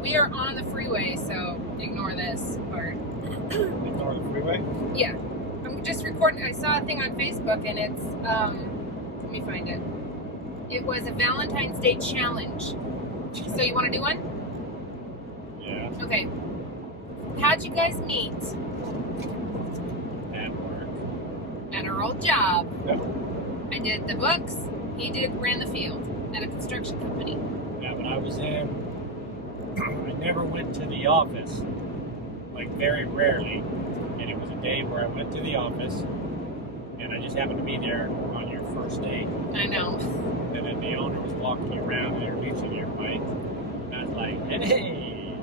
We are on the freeway, so ignore this part. Ignore the freeway? Yeah. I'm just recording. I saw a thing on Facebook, and it's, let me find it. It was a Valentine's Day challenge. So you want to do one? Yeah. Okay. How'd you guys meet? At work. At our old job. Yep. I did the books. He ran the field at a construction company. Yeah, when I was in, I never went to the office, like very rarely. And it was a day where I went to the office, and I just happened to be there on your first day. I know. And then the owner was walking you around and introducing everybody. And I was like, hey.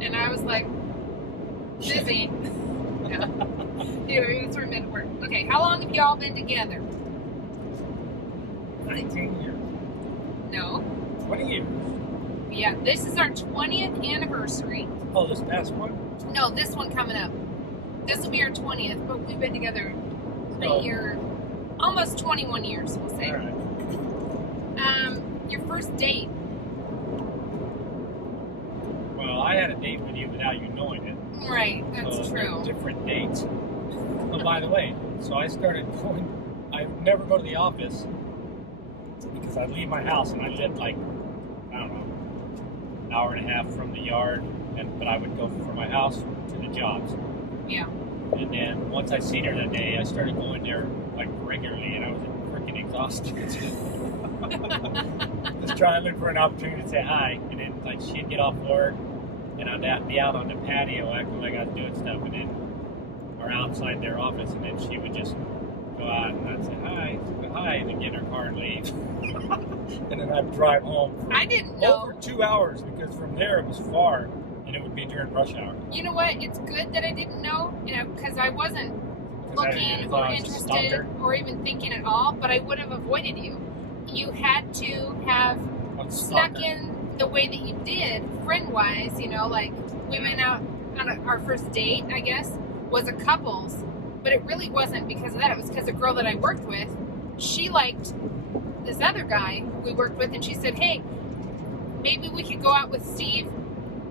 And I was like, busy. Yeah. Anyway, that's where I met at work. Okay, how long have y'all been together? 19 years. No. 20 years. Yeah, this is our 20th anniversary. Oh, this past one? No, this one coming up. This will be our 20th, but we've been together a year, almost 21 years, we'll say. All right. Your first date. Well, I had a date with you without you knowing it. Right, that's So true. Different dates. Oh, by the way, so I started going, I never go to the office because I leave my house and I live like, I don't know, an hour and a half from the yard, but I would go from my house to the jobs. Yeah. And then once I seen her that day, I started going there like regularly, and I was freaking exhausted. Just trying to look for an opportunity to say hi, and then like she'd get off work, and I'd be out on the patio acting like I was doing stuff, and then or outside their office, and then she would just go out, and I'd say hi, and then get in her car and leave, and then I'd drive home. For I didn't know. over 2 hours because from there it was far, and it would be during rush hour. You know what? It's good that I didn't know, because I wasn't looking or interested or even thinking at all, but I would have avoided you. You had to have snuck in the way that you did, friend-wise, like we went out on our first date, I guess, was a couple's, but it really wasn't because of that. It was because the girl that I worked with, she liked this other guy who we worked with, and she said, hey, maybe we could go out with Steve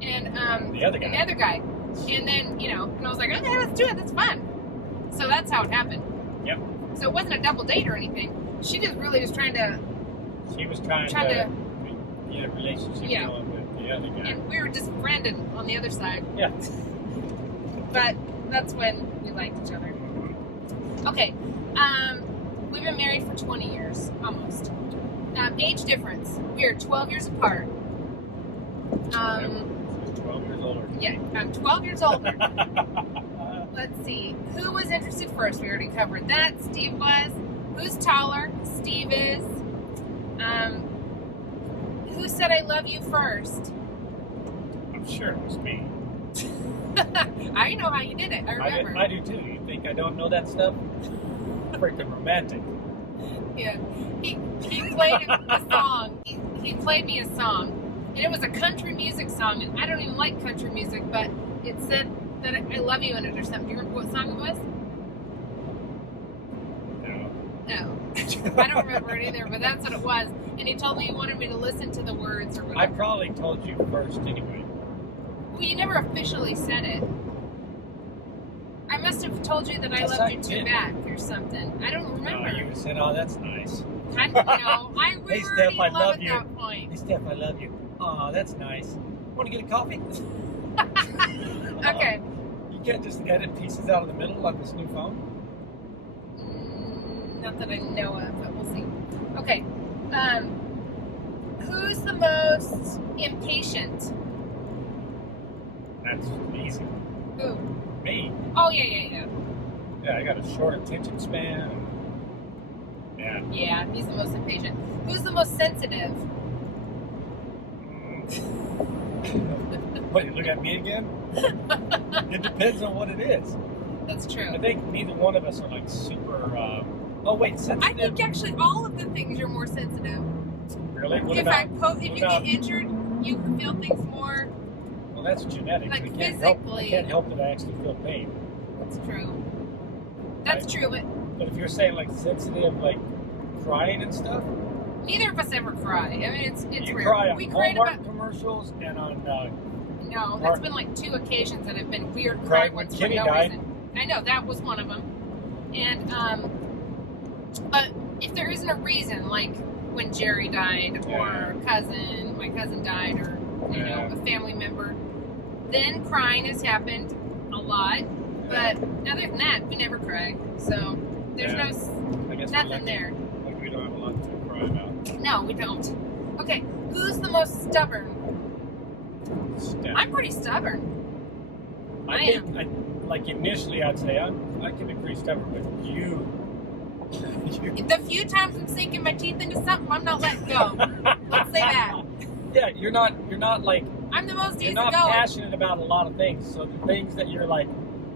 and the other guy. And then, and I was like, okay, let's do it. That's fun. So that's how it happened. Yep. So it wasn't a double date or anything. She was trying to... She was trying to get a relationship going with the other guy. And we were just friended on the other side. Yeah. But that's when we liked each other. Okay. We've been married for 20 years, almost. Age difference. We are 12 years apart. She's 12 years older. Yeah, I'm 12 years older. Let's see. Who was interested first? We already covered that. Steve was. Who's taller? Steve is. Who said I love you first? I'm sure it was me. I know how you did it. I remember. I do too. You think I don't know that stuff? Freaking romantic. Yeah. He played a song. He played me a song. And it was a country music song. And I don't even like country music, but it said that I love you in it or something. Do you remember what song it was? No. I don't remember it either, but that's what it was. And he told me he wanted me to listen to the words or whatever. I probably told you first anyway. Well, you never officially said it. I must have told you that I loved you too back or something. I don't remember. No, you said, oh, that's nice. I know. I Hey, were Steph, I in love love at you. that point. Hey, Steph, I love you. Oh, that's nice. Want to get a coffee? Okay. You can't just edit pieces out of the middle like this new phone? Not that I know of, but we'll see. Okay. Who's the most impatient? That's easy. Who? Me. Oh, yeah. Yeah, I got a short attention span. Yeah. Yeah, he's the most impatient. Who's the most sensitive? What, you look at me again? It depends on what it is. That's true. I think neither one of us are like super, sensitive. I think actually all of the things you're more sensitive. Really? What If about, you get injured, you can feel things more. Well, that's genetics. Like I can't physically. I can't help that I actually feel pain. That's true. That's true, but But if you're saying like sensitive, like crying and stuff, Neither of us ever cry. I mean, it's You rare. cry on We cried Hallmark about. commercials and on. No, that's been like 2 occasions that have been weird Cried cry when ones for Kitty no died. reason. I know that was one of them. And but if there isn't a reason, like when Jerry died, or my cousin died, or you know, a family member, then crying has happened a lot. But other than that, we never cry. So there's nothing there. Like we don't have a lot to cry about. No, we don't. Okay, who's the most stubborn? Steph. I'm pretty stubborn. I think, like initially, I'd say I can be pretty stubborn, but you. The few times I'm sinking my teeth into something, I'm not letting go. Let's say that. Yeah, you're not like. I'm the most You're not easygoing. passionate about a lot of things. So the things that you're like,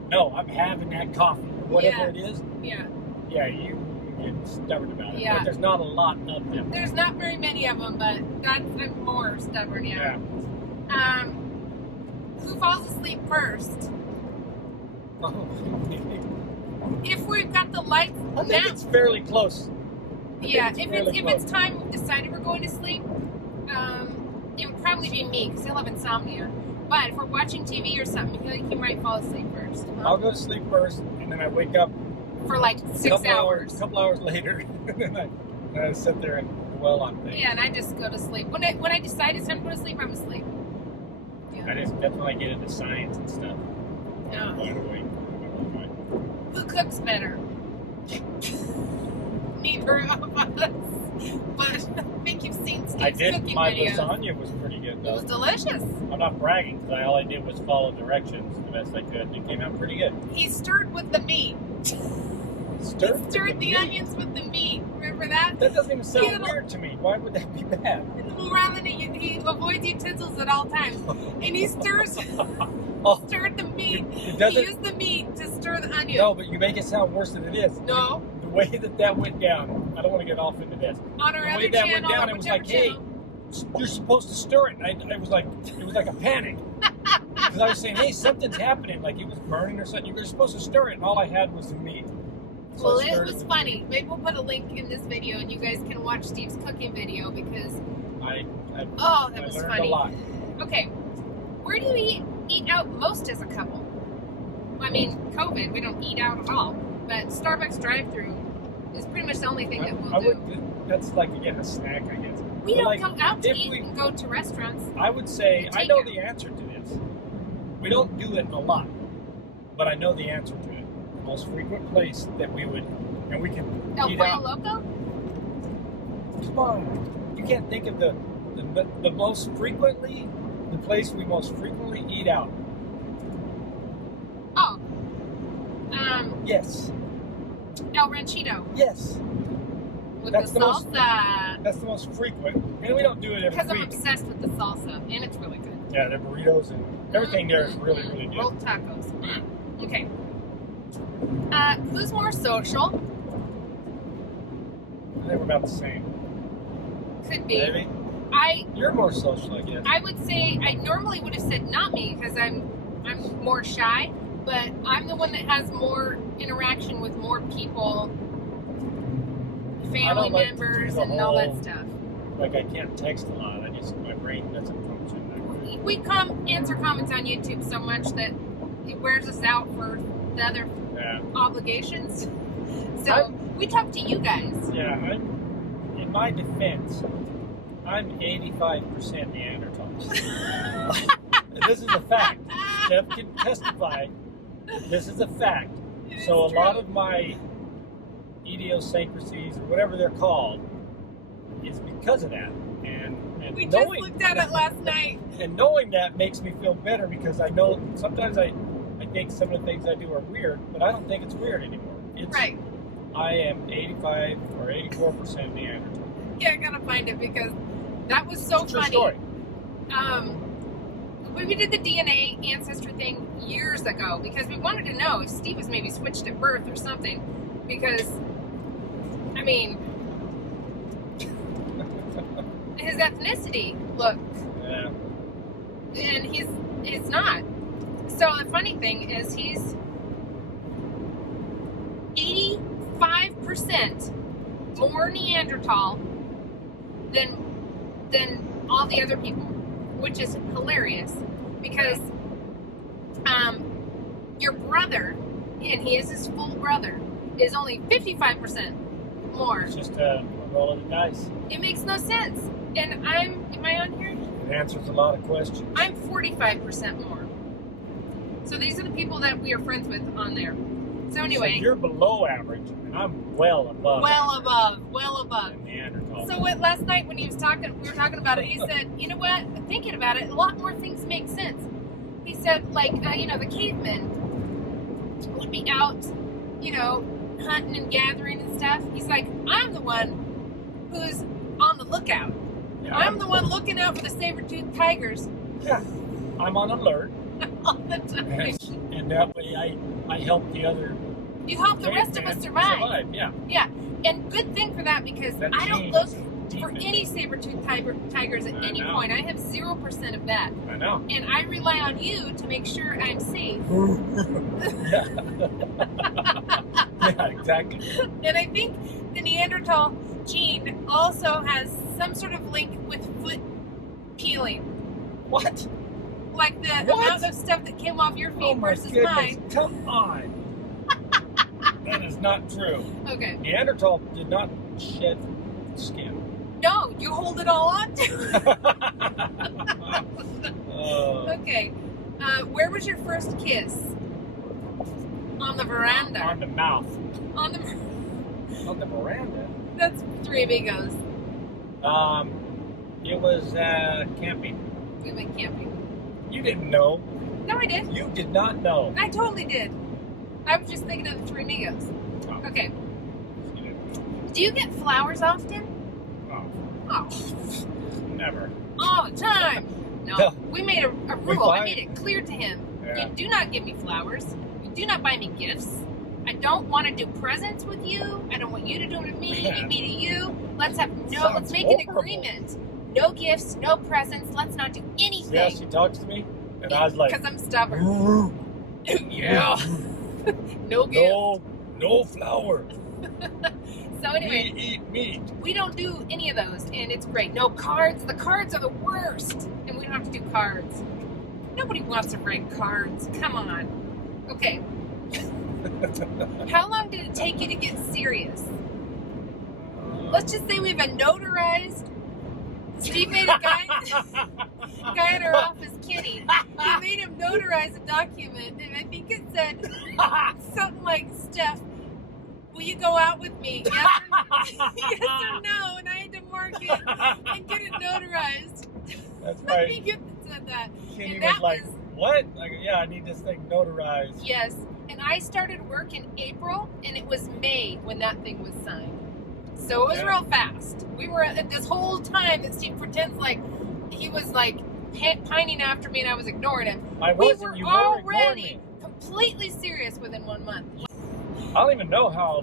no, I'm having that coffee, or whatever it is. Yeah. Yeah, you get stubborn about it. Yeah. But there's not a lot of them. There's not very many of them, but I'm more stubborn. Yeah. Who falls asleep first? If we've got the lights I think it's fairly close. Yeah, if it's time we've decided we're going to sleep, it would probably be me because he'll have insomnia. But if we're watching TV or something, he might fall asleep first. I'll go to sleep first, and then I wake up for like 6 hours. A couple hours later, and then I sit there and dwell on things. Yeah, and I just go to sleep. When I decide it's time to go to sleep, I'm asleep. Yeah. That's when I get into science and stuff. Yeah. Wide awake. Who cooks better? Neither of us. But I think you've seen Steve's cooking My videos. lasagna was pretty good, though. It was delicious. I'm not bragging, because all I did was follow directions the best I could. It came out pretty good. He stirred with the meat. Stirred the onions with the meat. Remember that? That doesn't even sound weird to me. Why would that be bad? Well, rather than he avoids utensils at all times, and he stirred the meat. He used the meat to stir the onion. No, but you make it sound worse than it is. No. The way that went down, I don't want to get off into this. On our the other way that channel, went down, it was like, hey, you're supposed to stir it. And it was like a panic. Because I was saying, hey, something's happening. Like it was burning or something. You were supposed to stir it, and all I had was the meat. So well, it was funny. Maybe we'll put a link in this video, and you guys can watch Steve's cooking video because that was learned funny. A lot. Okay, where do you eat out most as a couple? I mean, COVID, we don't eat out at all, but Starbucks drive-thru is pretty much the only thing that we'll do. That's like, again, a snack, I guess. We don't go out to eat and go to restaurants. I would say, I know the answer to this. We don't do it a lot, but I know the answer to it. The most frequent place that we would, and we can eat out. El Pollo Loco? Come on. You can't think of the most frequently, the place we most frequently eat out. Oh. Yes. El Ranchito. Yes. With the salsa. That's the most frequent. And we don't do it every week. Because I'm obsessed with the salsa, and it's really good. Yeah, their burritos and everything there is really, really good. Rolled tacos. Okay. Who's more social? They were about the same. Could be. Maybe. You're more social, I guess. I would say I normally would have said not me because I'm more shy, but I'm the one that has more interaction with more people, family members, and all that stuff. Like I can't text a lot. My brain doesn't function that way. We answer comments on YouTube so much that it wears us out for the other obligations. So we talk to you guys. Yeah, in my defense, I'm 85% Neanderthal. This is a fact. Steph can testify. This is a fact. So a lot of my idiosyncrasies, or whatever they're called, is because of that. And we just looked at it last night. And knowing that makes me feel better because I know sometimes I think some of the things I do are weird, but I don't think it's weird anymore. Right. I am 85 or 84% Neanderthal. Yeah, I gotta find it because that was so funny. Story. When we did the DNA ancestry thing years ago, because we wanted to know if Steve was maybe switched at birth or something, because, I mean, his ethnicity looked, and he's not. So the funny thing is he's 85% more Neanderthal than all the other people, which is hilarious because your brother, and he is his full brother, is only 55% more. It's just a roll of the dice. It makes no sense. And am I on here? It answers a lot of questions. I'm 45% more. So these are the people that we are friends with on there. So anyway. So you're below average, and I'm well above. Well above. Neanderthal. So last night when we were talking about it, he said, you know what? Thinking about it, a lot more things make sense. He said, like, the cavemen would be out, hunting and gathering and stuff. He's like, I'm the one who's on the lookout. Yeah, I'm the one looking out for the saber-toothed tigers. Yeah, I'm on alert. All the time. And that way I help the other. You help the rest of us survive. Yeah. Yeah, and good thing for that because I don't look for any saber-toothed tigers at any point. I have 0% of that. I know. And I rely on you to make sure I'm safe. Yeah. Yeah, exactly. And I think the Neanderthal gene also has some sort of link with foot peeling. What? Like the amount of stuff that came off your feet versus mine. Come on. That is not true. Okay. Neanderthal did not shed skin. No, you hold it all on to. Okay. Where was your first kiss? On the veranda. On the mouth. On the veranda? That's Three Amigos. It was camping. We went camping. You didn't know. No, I did. You did not know. I totally did. I was just thinking of the Three Amigos. Oh. Okay. Do you get flowers often? Oh. Never. All the time. No. We made a rule. I made it clear to him. Yeah. You do not give me flowers. You do not buy me gifts. I don't want to do presents with you. I don't want you to do it to me, me to you. Let's make an agreement. No gifts, no presents. Let's not do anything. Yeah, she talks to me, and I was like, because I'm stubborn. Yeah. No gift. No flower. So anyway, we eat meat. We don't do any of those, and it's great. No cards. The cards are the worst, and we don't have to do cards. Nobody wants to write cards. Come on. Okay. How long did it take you to get serious? Let's just say we have a notarized. Steve made a guy in our office, Kenny. He made him notarize a document, and I think it said something like, "Steph, will you go out with me? Yes or no?" And I had to mark it and get it notarized. That's right. I think it said that. Kenny and that was like, what? Like, yeah, I need this thing notarized. Yes. And I started work in April, and it was May when that thing was signed. So it was real fast. We were at this whole time that Steve pretends like he was like pining after me and I was ignoring him. I wasn't. We You were were already completely serious within 1 month. I don't even know how,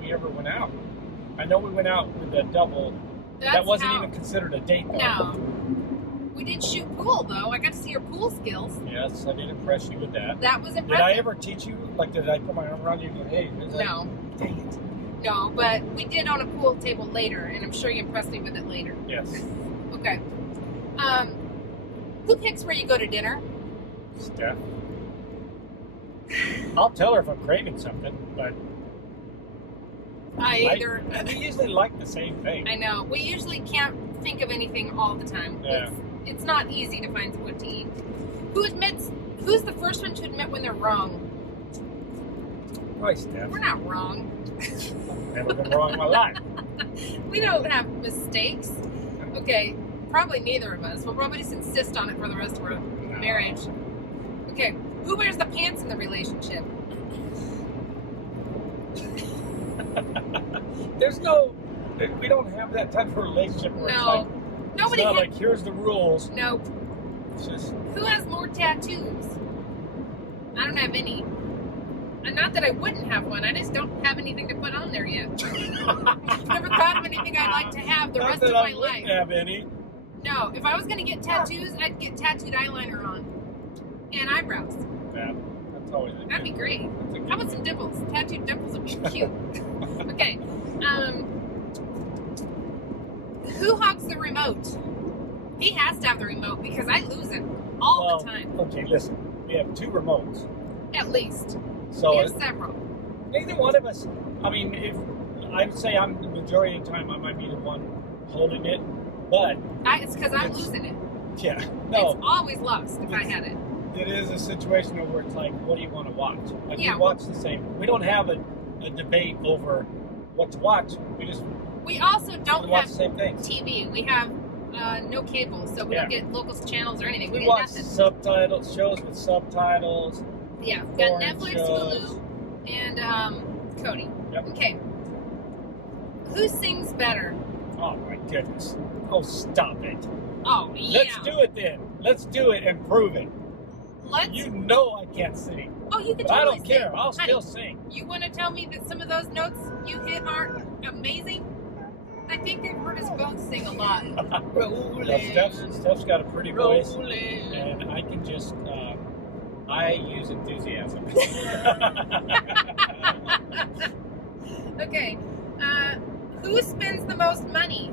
we ever went out. I know we went out with a double. That wasn't even considered a date, though. No. We did shoot pool, though. I got to see your pool skills. Yes, I did impress you with that. That was impressive. Did I ever teach you? Like, did I put my arm around you and go, hey, is that? No. Dang it. No, but we did on a pool table later, and I'm sure you impressed me with it later. Yes. Okay. Who picks where you go to dinner? Steph. I'll tell her if I'm craving something, but we usually like the same thing. I know. We usually can't think of anything all the time. Yeah. It's not easy to find what to eat. Who's the first one to admit when they're wrong? Hi, Steph. We're not wrong. I've never been wrong in my life. We don't have mistakes. Okay, probably neither of us. We'll probably just insist on it for the rest of our marriage. Okay, who wears the pants in the relationship? We don't have that type of relationship where it's like, nobody it's not like, here's the rules. Nope. It's just... Who has more tattoos? I don't have any. And not that I wouldn't have one, I just don't have anything to put on there yet. I've never thought of anything I'd like to have the rest of my life. I wouldn't have any. No, if I was going to get tattoos, I'd get tattooed eyeliner on. And eyebrows. Yeah, that's always a That'd be great. How about some dimples? Tattooed dimples would be cute. Okay. Who hogs the remote? He has to have the remote because I lose it all the time. Okay, listen. We have 2 remotes. At least. So We have several. neither one of us. I mean, if I'd say I'm the majority of the time, I might be the one holding it, but It's because I'm losing it. yeah, no, It's always lost if I had it. it is a situation where it's like, what do you want to watch? Like Yeah. we watch the same. We don't have a debate over what to watch. We also don't watch have the same things. TV. We have no cable, so we don't get local channels or anything. We get watch nothing. subtitles, shows with subtitles. Yeah, we've got foreign Netflix, shows. Hulu, and Cody. Yep. Okay. Who sings better? Oh my goodness! Oh, stop it! Oh, yeah. Let's do it then. Let's do it and prove it. Let's. You know I can't sing. Oh, you can But I totally don't care. sing. I'll still Honey, sing. you want to tell me that some of those notes you hit aren't amazing? I think they've heard us both sing a lot. Rolling. Well, Steph's got a pretty voice, Rolling. and I can just, I use enthusiasm. Okay. Who spends the most money?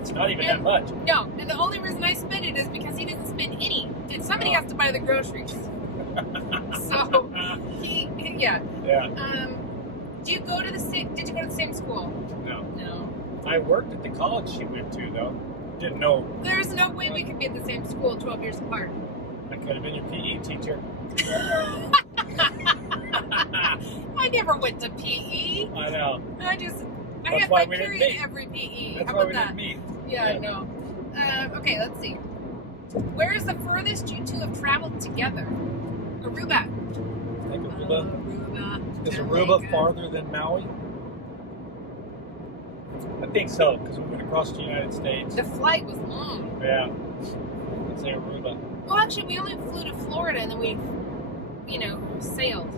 It's not even that much. No, and the only reason I spend it is because he doesn't spend any, and somebody has to buy the groceries. So yeah. Yeah. Did you go to the same school? No. No. I worked at the college she went to, though. Didn't know. There's no way we could be at the same school 12 years apart. I could have been your PE teacher. I never went to PE. I know. I That's had why my we didn't period meet. every PE. That's How why about we that? didn't meet. Yeah, I know. Okay, let's see. Where is the furthest you two have traveled together? Aruba. I think Aruba. Aruba. Is Jamaica. Aruba farther than Maui? I think so, because we went across the United States. The flight was long. Yeah. Let's say Aruba. Well, actually, we only flew to Florida and then we, sailed.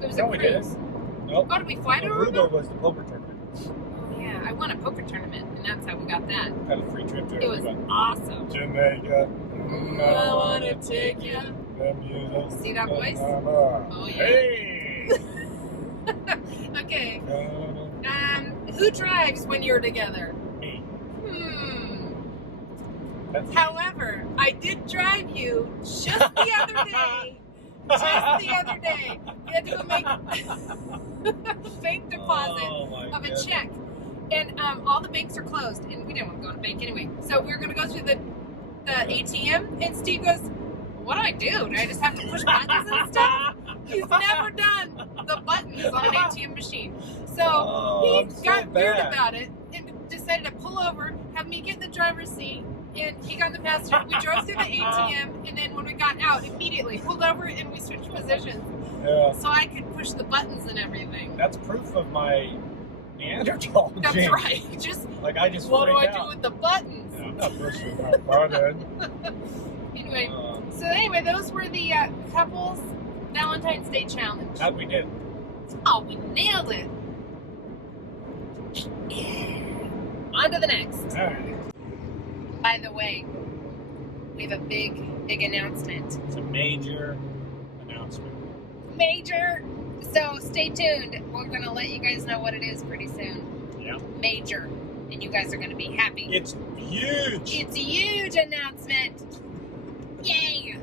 It was No, a we cruise. didn't. Nope. Oh, did we fly to Aruba Aruba? was the poker tournament. Oh, yeah, I won a poker tournament, and that's how we got that. Had a free trip to It was Aruba. awesome. Jamaica. I want to take you. See that voice? Oh, yeah. Hey! Okay. Who drives when you're together? Me. That's However, I did drive you just the other day. Just the other day. We had to go make a bank deposit of a check. And all the banks are closed. And we didn't want to go to the bank anyway. So we were going to go through the ATM. And Steve goes, what do I do? Do I just have to push buttons and stuff? He's never done the buttons on an ATM machine. So he got weird about it and decided to pull over, have me get in the driver's seat, and he got in the passenger. We drove through the ATM, and then when we got out, immediately pulled over and we switched positions. Yeah. So I could push the buttons and everything. That's proof of my Neanderthal That's gene. right. Like I just what do freaked I do out. with the buttons? Yeah, I'm not pushing that button. Anyway, so those were the couples Valentine's Day challenge. That we did. Oh, we nailed it. Yeah. On to the next. All right. By the way, we have a big announcement. It's a major announcement. Major. So stay tuned. We're going to let you guys know what it is pretty soon. Yeah. Major. And you guys are going to be happy. It's huge. It's a huge announcement. Yay.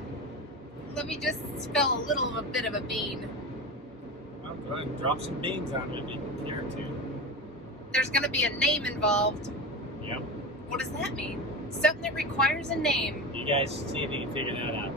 Let me just spill a bit of a bean. I'll go ahead and drop some beans on it if you care to. There's going to be a name involved. Yep. What does that mean? Something that requires a name. You guys see if you can figure that out.